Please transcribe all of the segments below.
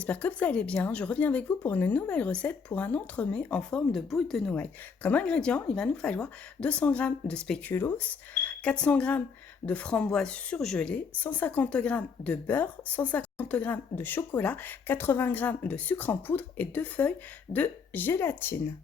j'espère que vous allez bien. Je reviens avec vous pour une nouvelle recette pour un entremets en forme de boule de Noël. Comme ingrédient, il va nous falloir 200 g de spéculoos, 400 g de framboises surgelées, 150 g de beurre, 150 g de chocolat, 80 g de sucre en poudre et 2 feuilles de gélatine.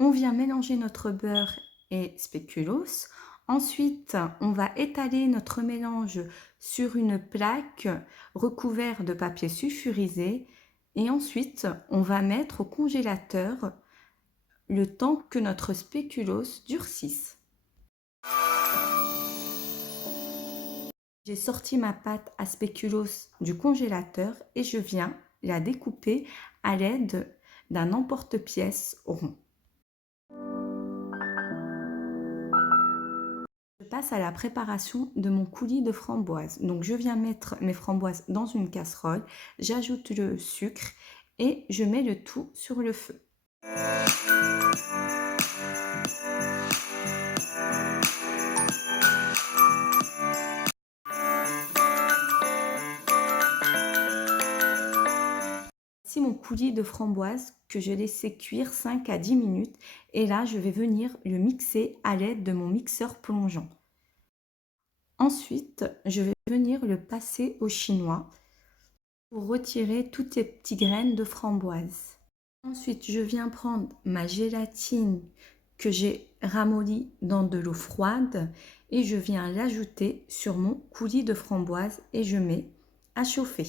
On vient mélanger notre beurre et spéculoos. Ensuite, on va étaler notre mélange sur une plaque recouverte de papier sulfurisé. Et ensuite, on va mettre au congélateur le temps que notre spéculoos durcisse. J'ai sorti ma pâte à spéculoos du congélateur et je viens la découper à l'aide d'un emporte-pièce rond. Je passe à la préparation de mon coulis de framboises. Donc je viens mettre mes framboises dans une casserole, j'ajoute le sucre et je mets le tout sur le feu. Voici mon coulis de framboises que je laissais cuire 5 à 10 minutes et là je vais venir le mixer à l'aide de mon mixeur plongeant. Ensuite, je vais venir le passer au chinois pour retirer toutes les petites graines de framboise. Ensuite, je viens prendre ma gélatine que j'ai ramollie dans de l'eau froide et je viens l'ajouter sur mon coulis de framboise et je mets à chauffer.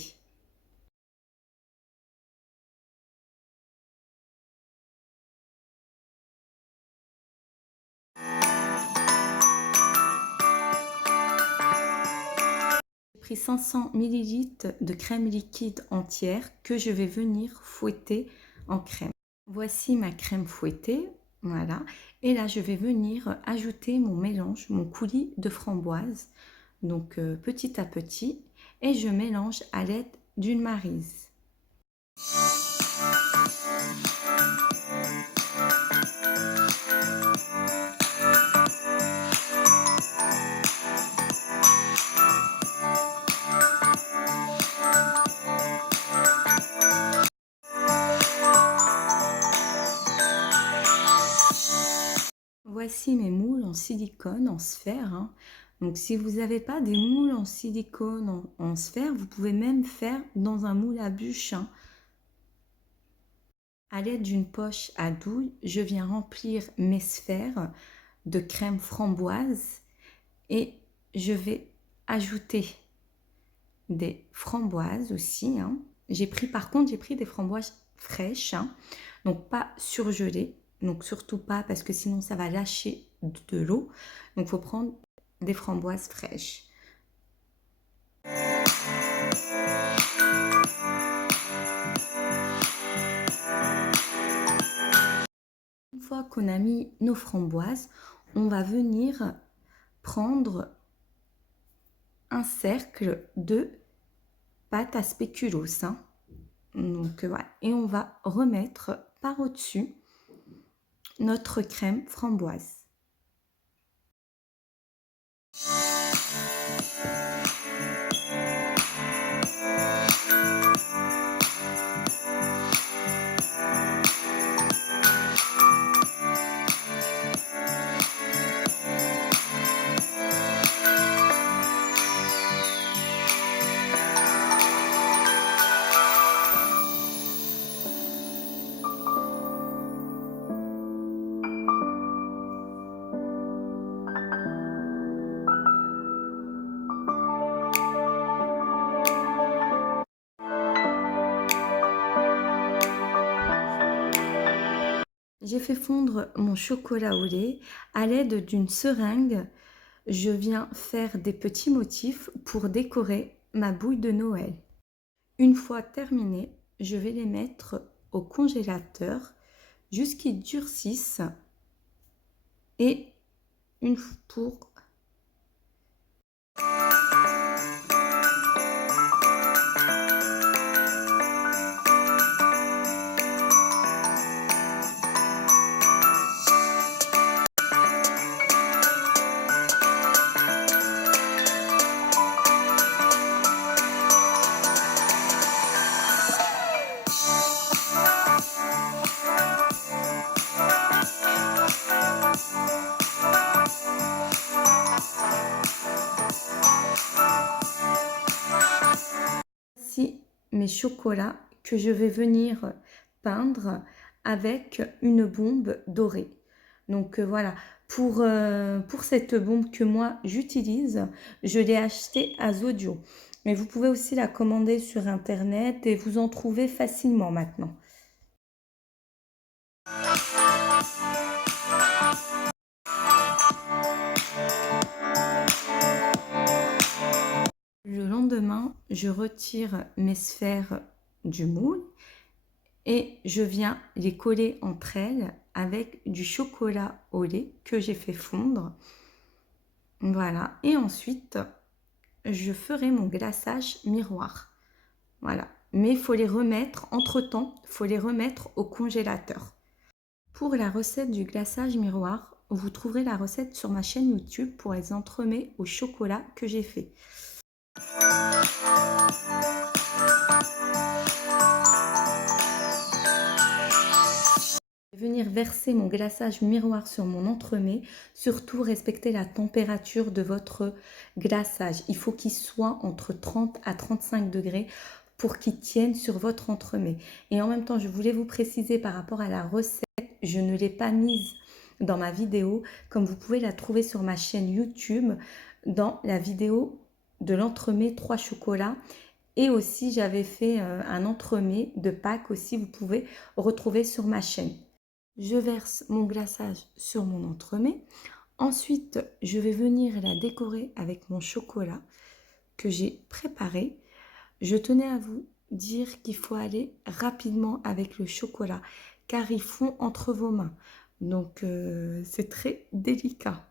J'ai pris 500 ml de crème liquide entière que je vais venir fouetter en crème. Voici ma crème fouettée, voilà. Et là, je vais venir ajouter mon mélange, mon coulis de framboise, donc petit à petit, et je mélange à l'aide d'une maryse. Voici mes moules en silicone, en sphère, hein. Donc si vous n'avez pas des moules en silicone en sphère, vous pouvez même faire dans un moule à bûche, hein. À l'aide d'une poche à douille, je viens remplir mes sphères de crème framboise et je vais ajouter des framboises aussi, hein. Par contre, j'ai pris des framboises fraîches, hein, donc pas surgelées, donc surtout pas parce que sinon ça va lâcher de l'eau. Donc il faut prendre des framboises fraîches. Une fois qu'on a mis nos framboises, on va venir prendre un cercle de pâte à spéculoos, hein. Donc voilà, et on va remettre par au-dessus notre crème framboise. J'ai fait fondre mon chocolat au lait à l'aide d'une seringue. Je viens faire des petits motifs pour décorer ma boule de Noël. Une fois terminé, je vais les mettre au congélateur jusqu'ils durcissent et une pour voici mes chocolats que je vais venir peindre avec une bombe dorée. Donc voilà, pour cette bombe que moi j'utilise, je l'ai achetée à Zodio. Mais vous pouvez aussi la commander sur internet et vous en trouvez facilement maintenant. Le lendemain, je retire mes sphères du moule et je viens les coller entre elles avec du chocolat au lait que j'ai fait fondre. Voilà, et ensuite, je ferai mon glaçage miroir. Voilà, mais il faut les remettre, entre-temps, il faut les remettre au congélateur. Pour la recette du glaçage miroir, vous trouverez la recette sur ma chaîne YouTube pour les entremets au chocolat que j'ai fait. Venir verser mon glaçage miroir sur mon entremets, surtout respectez la température de votre glaçage. Il faut qu'il soit entre 30 à 35 degrés pour qu'il tienne sur votre entremets. Et en même temps, je voulais vous préciser par rapport à la recette, je ne l'ai pas mise dans ma vidéo, comme vous pouvez la trouver sur ma chaîne YouTube, dans la vidéo de l'entremets 3 chocolats. Et aussi, j'avais fait un entremets de Pâques aussi, vous pouvez retrouver sur ma chaîne. Je verse mon glaçage sur mon entremets. Ensuite, je vais venir la décorer avec mon chocolat que j'ai préparé. Je tenais à vous dire qu'il faut aller rapidement avec le chocolat car il fond entre vos mains. Donc, c'est très délicat.